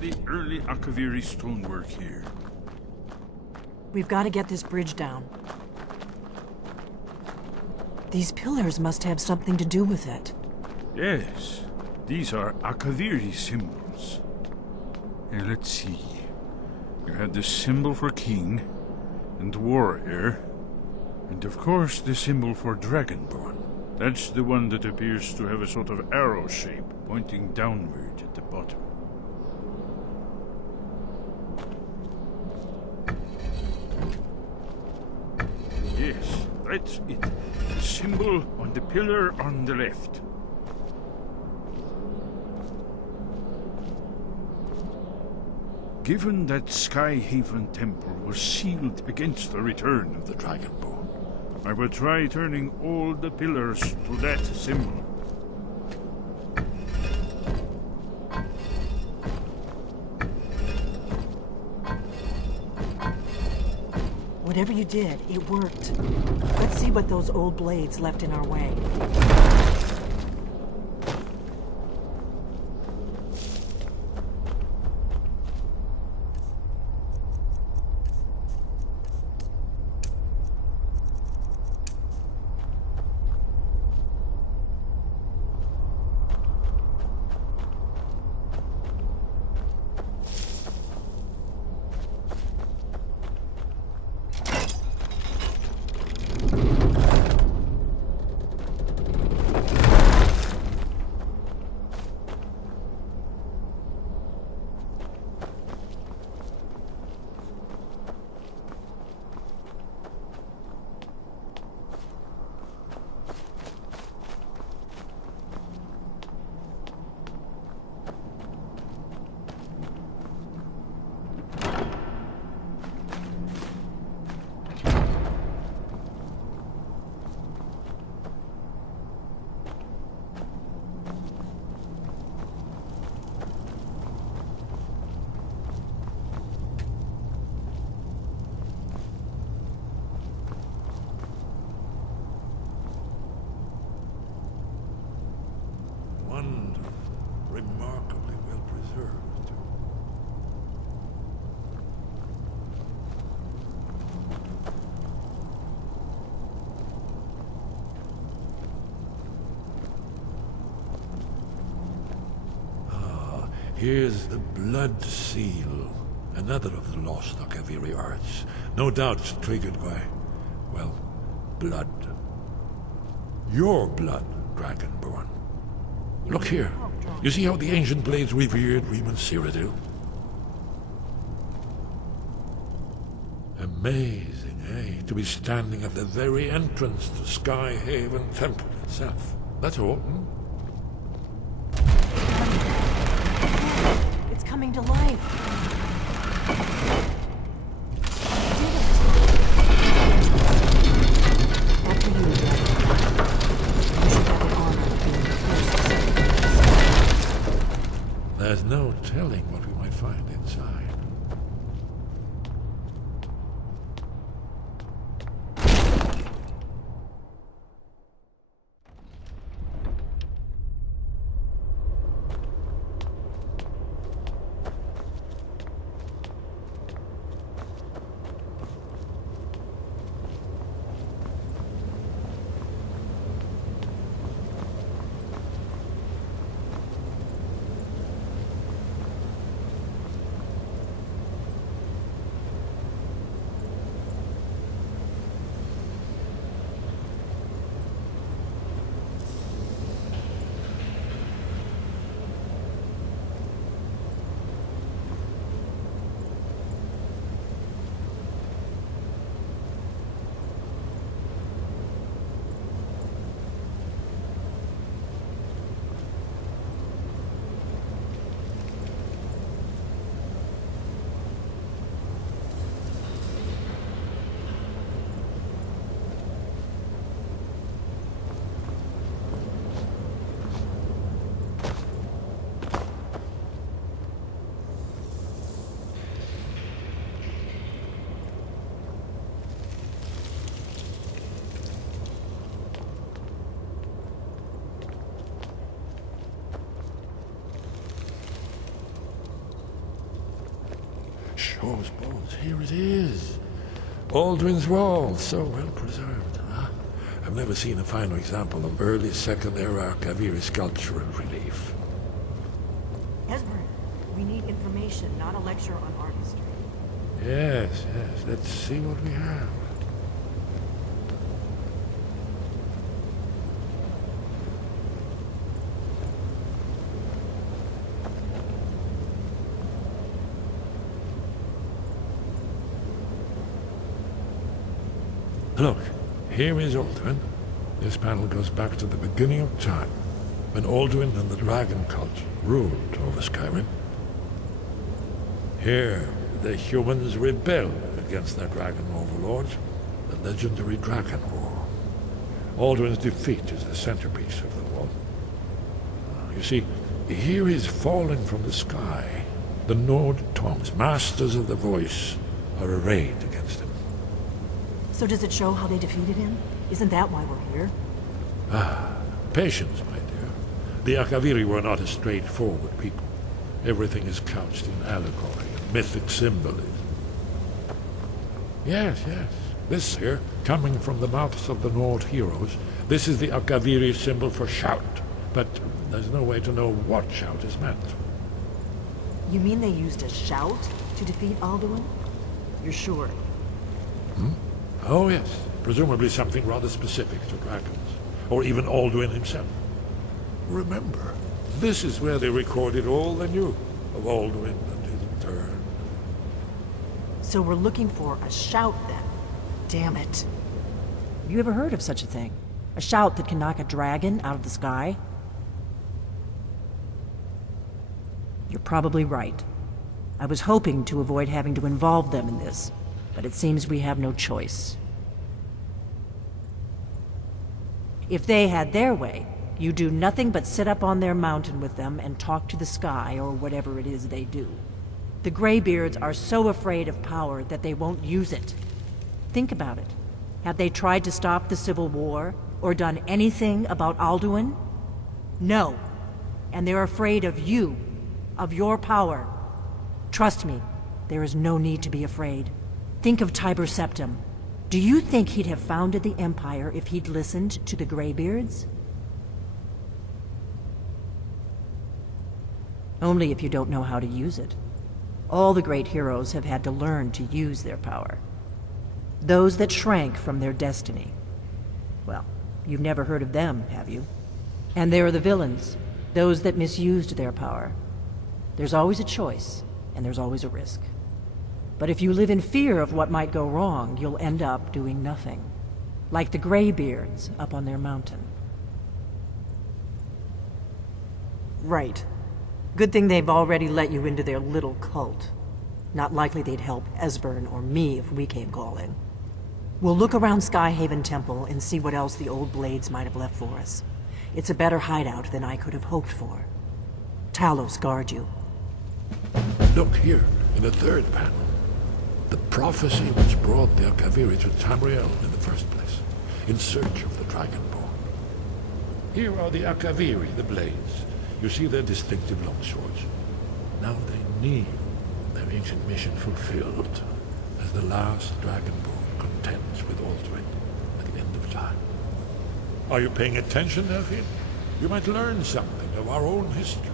the early Akaviri stonework here. We've got to get this bridge down. These pillars must have something to do with it. Yes, these are Akaviri symbols. Here, let's see. You have the symbol for king and warrior, and of course the symbol for dragonborn. That's the one that appears to have a sort of arrow shape pointing downward at the bottom. Yes, that's it. The symbol on the pillar on the left. Given that Skyhaven Temple was sealed against the return of the Dragonborn, I will try turning all the pillars to that symbol. Whatever you did, it worked. Let's see what those old blades left in our way. Remarkably well preserved. Here's the Blood Seal, another of the lost Akaviri arts. No doubt triggered by, well, blood. Your blood, Dragonborn. Look here. You see how the ancient blades revered Reman Cyrodiil? Amazing, eh? To be standing at the very entrance to Skyhaven Temple itself. That's all, It's coming to life. After you, you should have the honor of being the first to set it. There's no telling what we might find inside. Those bones, here it is. Alduin's Wall, so well preserved, huh? I've never seen a finer example of early Second Era Kaviri sculpture and relief. Esbern, we need information, not a lecture on art history. Yes, yes, let's see what we have. Look, here is Alduin. This panel goes back to the beginning of time, when Alduin and the dragon cult ruled over Skyrim. Here, the humans rebelled against their dragon overlords, the legendary Dragon War. Alduin's defeat is the centerpiece of the wall. You see, here he's falling from the sky. The Nord Tongs, masters of the voice, are arrayed against him. So does it show how they defeated him? Isn't that why we're here? Patience, my dear. The Akaviri were not a straightforward people. Everything is couched in allegory, mythic symbolism. Yes, yes. This here, coming from the mouths of the Nord heroes, this is the Akaviri symbol for shout. But there's no way to know what shout is meant. You mean they used a shout to defeat Alduin? You're sure? Oh yes, presumably something rather specific to dragons, or even Alduin himself. Remember, this is where they recorded all they knew of Alduin and his turn. So we're looking for a shout then. Damn it. You ever heard of such a thing? A shout that can knock a dragon out of the sky? You're probably right. I was hoping to avoid having to involve them in this, but it seems we have no choice. If they had their way, you do nothing but sit up on their mountain with them and talk to the sky or whatever it is they do. The Greybeards are so afraid of power that they won't use it. Think about it. Have they tried to stop the Civil War or done anything about Alduin? No. And they're afraid of you, of your power. Trust me, there is no need to be afraid. Think of Tiber Septim. Do you think he'd have founded the Empire if he'd listened to the Greybeards? Only if you don't know how to use it. All the great heroes have had to learn to use their power. Those that shrank from their destiny. Well, you've never heard of them, have you? And there are the villains, those that misused their power. There's always a choice, and there's always a risk. But if you live in fear of what might go wrong, you'll end up doing nothing. Like the Greybeards up on their mountain. Right. Good thing they've already let you into their little cult. Not likely they'd help Esbern or me if we came calling. We'll look around Skyhaven Temple and see what else the old blades might have left for us. It's a better hideout than I could have hoped for. Talos guard you. Look here, in the third panel. The prophecy which brought the Akaviri to Tamriel in the first place, in search of the Dragonborn. Here are the Akaviri, the blades. You see their distinctive longswords. Now they need their ancient mission fulfilled, as the last Dragonborn contends with Alduin at the end of time. Are you paying attention, Elfin? You might learn something of our own history.